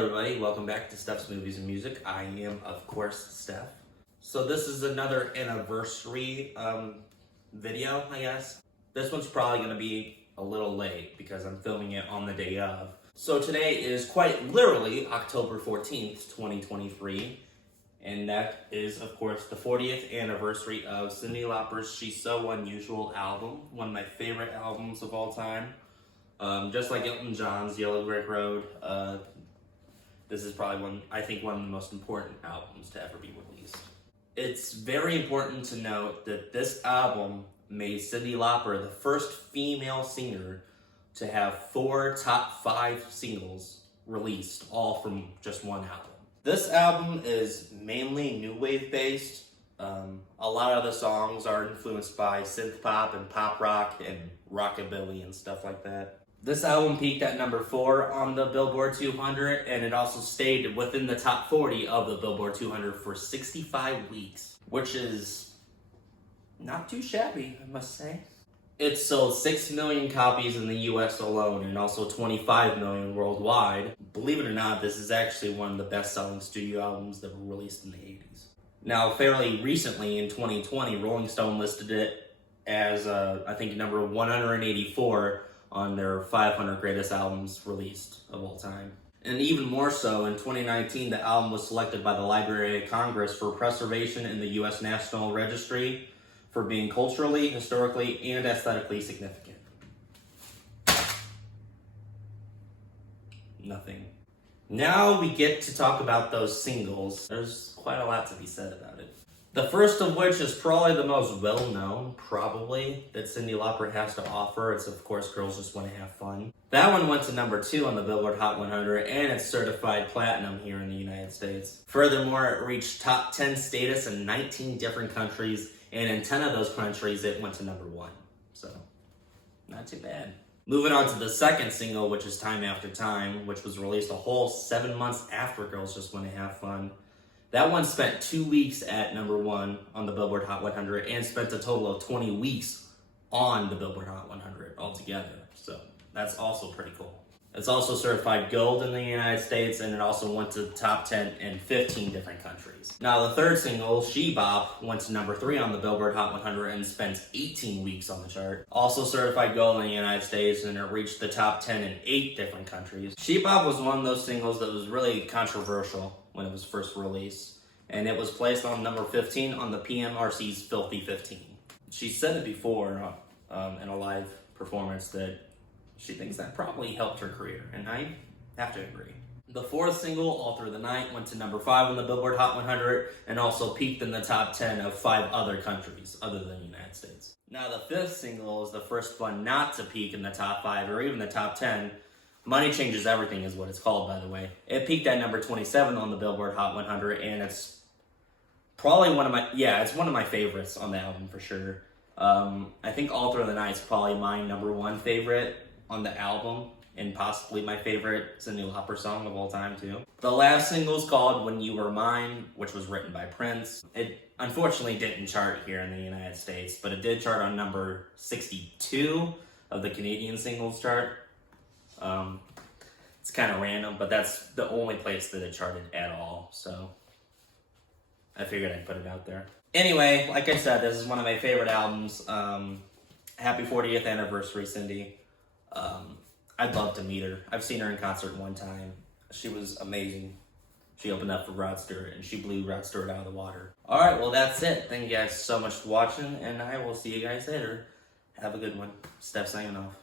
everybody, welcome back to Steph's Movies and Music. I am, of course, Steph. So this is another anniversary video, I guess. This one's probably going to be a little late because I'm filming it on the day of. So today is quite literally October 14th, 2023. And that is, of course, the 40th anniversary of Cyndi Lauper's She's So Unusual album. One of my favorite albums of all time. Just like Elton John's Yellow Brick Road, this is probably one of the most important albums to ever be released. It's very important to note that this album made Cyndi Lauper the first female singer to have 4 top 5 singles released, all from just one album. This album is mainly new wave based. A lot of the songs are influenced by synth pop and pop rock and rockabilly and stuff like that. This album peaked at number 4 on the Billboard 200, and it also stayed within the top 40 of the Billboard 200 for 65 weeks, which is not too shabby, I must say. It sold 6 million copies in the US alone and also 25 million worldwide. Believe it or not, this is actually one of the best-selling studio albums that were released in the 80s. Now, fairly recently, in 2020, Rolling Stone listed it as, I think, number 184 on their 500 greatest albums released of all time. And even more so, in 2019, the album was selected by the Library of Congress for preservation in the U.S. National Registry for being culturally, historically, and aesthetically significant. Nothing. Now we get to talk about those singles. There's quite a lot to be said about it. The first of which is probably the most well-known, probably, that Cyndi Lauper has to offer. It's, of course, Girls Just Want to Have Fun. That one went to number 2 on the Billboard Hot 100, and it's certified platinum here in the United States. Furthermore, it reached top 10 status in 19 different countries, and in 10 of those countries, it went to number 1. So, not too bad. Moving on to the second single, which is Time After Time, which was released a whole 7 months after Girls Just Want to Have Fun. That one spent 2 weeks at number 1 on the Billboard Hot 100 and spent a total of 20 weeks on the Billboard Hot 100 altogether. So that's also pretty cool. It's also certified gold in the United States, and it also went to the top 10 in 15 different countries. Now the third single, She Bop, went to number 3 on the Billboard Hot 100 and spent 18 weeks on the chart. Also certified gold in the United States, and it reached the top 10 in 8 different countries. She Bop was one of those singles that was really controversial when it was first released, and it was placed on number 15 on the PMRC's Filthy 15. She said it before in a live performance that she thinks that probably helped her career, and I have to agree. The fourth single, All Through the Night, went to number 5 on the Billboard Hot 100 and also peaked in the top 10 of 5 other countries other than the United States. Now the fifth single is the first one not to peak in the top 5 or even the top 10. Money Changes Everything is what it's called, by the way. It peaked at number 27 on the Billboard Hot 100, and it's probably one of my favorites on the album for sure. I think All Through the Night is probably my number 1 favorite on the album, and possibly my favorite Cyndi Lauper song of all time too. The last single is called When You Were Mine, which was written by Prince. It unfortunately didn't chart here in the United States, but it did chart on number 62 of the Canadian singles chart. It's kind of random, but that's the only place that it charted at all, so I figured I'd put it out there. Anyway, like I said, this is one of my favorite albums. Happy 40th anniversary, Cyndi. I'd love to meet her. I've seen her in concert one time. She was amazing. She opened up for Rod Stewart, and she blew Rod Stewart out of the water. Alright, well that's it. Thank you guys so much for watching, and I will see you guys later. Have a good one. Steph signing off.